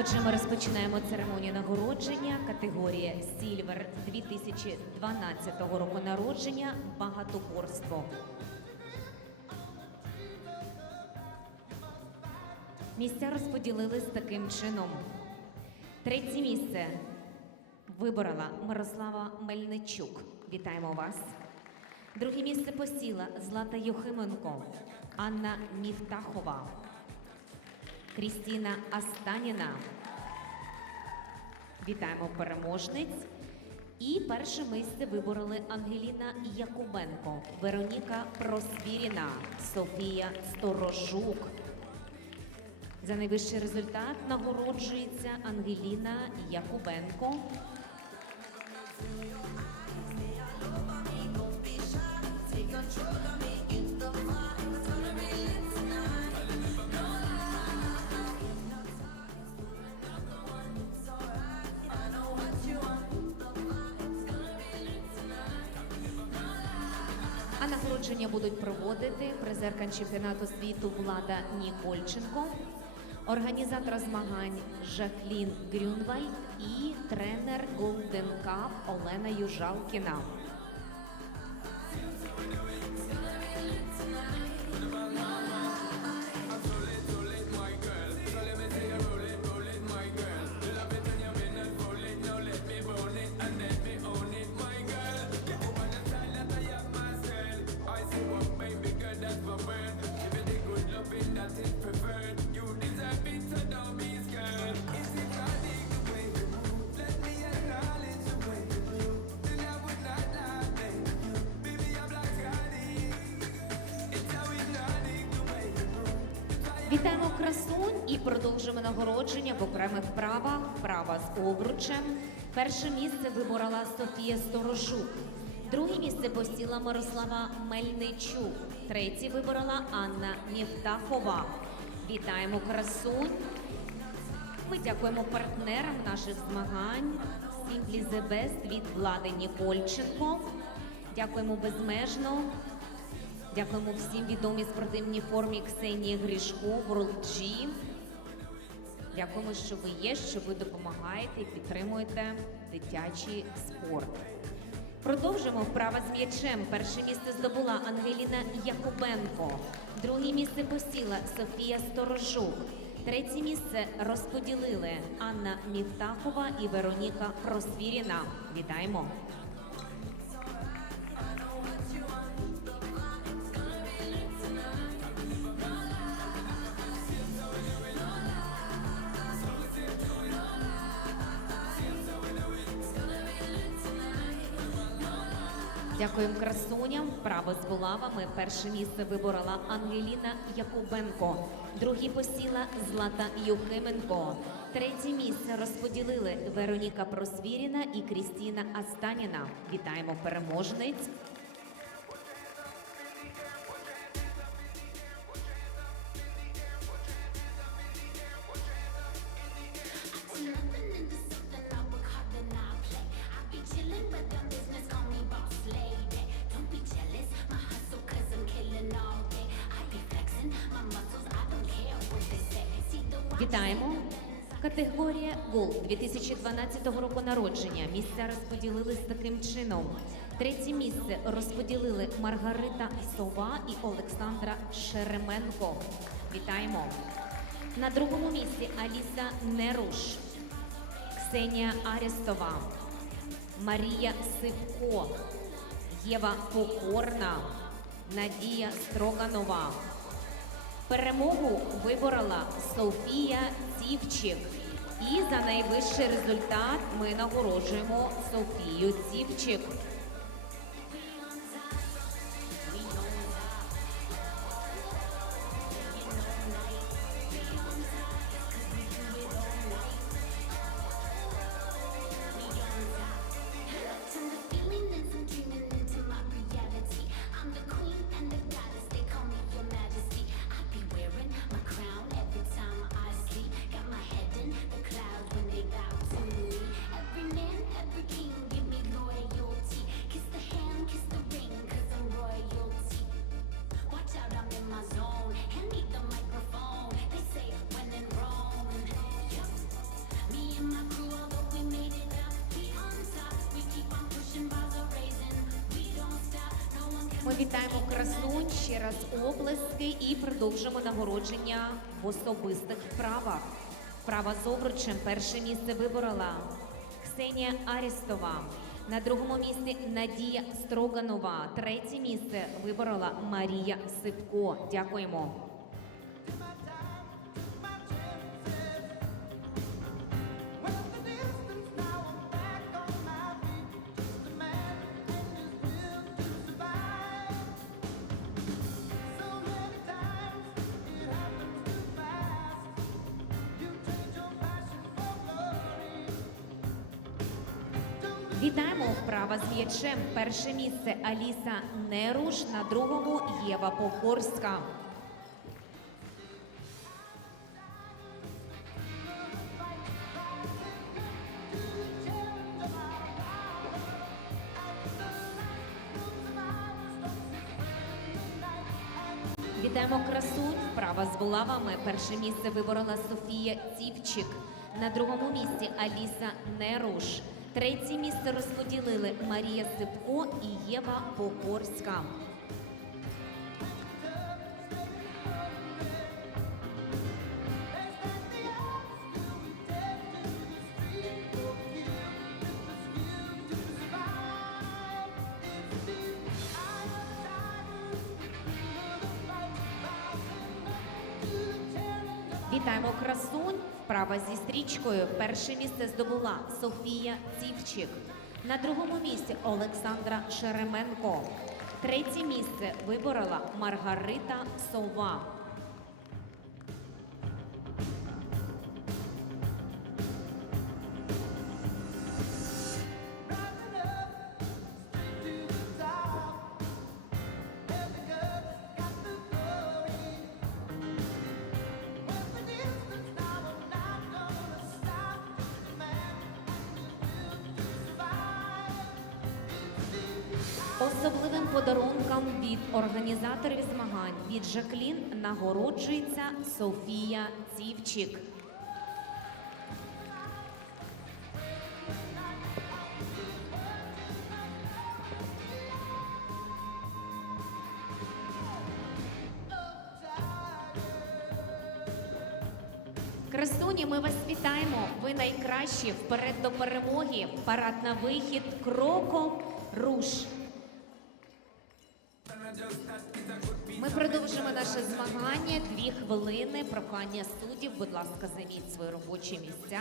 Отже, ми розпочинаємо церемонію нагородження категорія Сільвер 2012 року народження багатоборство. Місця розподілились таким чином. Третє місце виборола Мирослава Мельничук. Вітаємо вас. Друге місце посіла Злата Юхименко, Анна Міфтахова, Крістіна Астаніна. Вітаємо переможниць. І перше місце вибороли Ангеліна Якубенко, Вероніка Просвіріна, Софія Сторожук. За найвищий результат нагороджується Ангеліна Якубенко. А нагородження будуть проводити призерка чемпіонату світу Влада Нікольченко, організатор змагань Жаклін Грюнвальд і тренер Golden Cup Олена Южалкіна. Вітаємо красунь і продовжуємо нагородження в окремих вправах. Вправа з обручем. Перше місце виборола Софія Сторожук. Друге місце посіла Мирослава Мельничук. Третє виборола Анна Мєвтахова. Вітаємо красунь. Ми дякуємо партнерам наших змагань. The Best від Влади Нікольченко. Дякуємо безмежно. Дякуємо всім відомій спортивній формі Ксенії Гришко, Gym. Дякуємо, що ви є, що ви допомагаєте і підтримуєте дитячий спорт. Продовжимо вправа з м'ячем. Перше місце здобула Ангеліна Якубенко. Друге місце посіла Софія Сторожук. Третє місце розподілили Анна Міфтахова і Вероніка Просвіріна. Вітаємо! Дякуємо красуням. Право з булавами. Перше місце виборола Ангеліна Якубенко. Другі посіла Злата Юхименко. Третє місце розподілили Вероніка Просвіріна і Крістіна Астаніна. Вітаємо переможниць. Вітаємо. Категорія Гол 2012 року народження. Місця розподілились таким чином. Третє місце розподілили Маргарита Сова і Олександра Шеременко. Вітаємо. На другому місці Аліса Неруш, Ксенія Арестова, Марія Сивко, Єва Покорна, Надія Строганова. Перемогу виборола Софія Цівчик. І за найвищий результат ми нагороджуємо Софію Цівчик. Ми вітаємо красунь ще раз оплески і продовжимо нагородження в особистих вправах. Права з обручем перше місце виборола Ксенія Арістова. На другому місці Надія Строганова. Третє місце виборола Марія Сипко. Дякуємо. Вітаємо вправа з м'ячем. Перше місце Аліса Неруш, на другому Єва Покорська. Вітаємо красунь. Вправа з булавами. Перше місце виборола Софія Цівчик. На другому місці Аліса Неруш. Третє місце розподілили Марія Сипко і Єва Покорська. Вітаємо красунь. Вправа зі стрічкою. Перше місце здобула Софія Цівчик. На другому місці Олександра Шеременко. Третє місце виборола Маргарита Сова. Особливим подарунком від організаторів змагань від Жаклін нагороджується Софія Цівчик. Красуні, ми вас вітаємо. Ви найкращі вперед до перемоги. Парад на вихід кроком руш. Ми продовжимо наше змагання. Дві хвилини. Прохання суддів. Будь ласка, займіть свої робочі місця.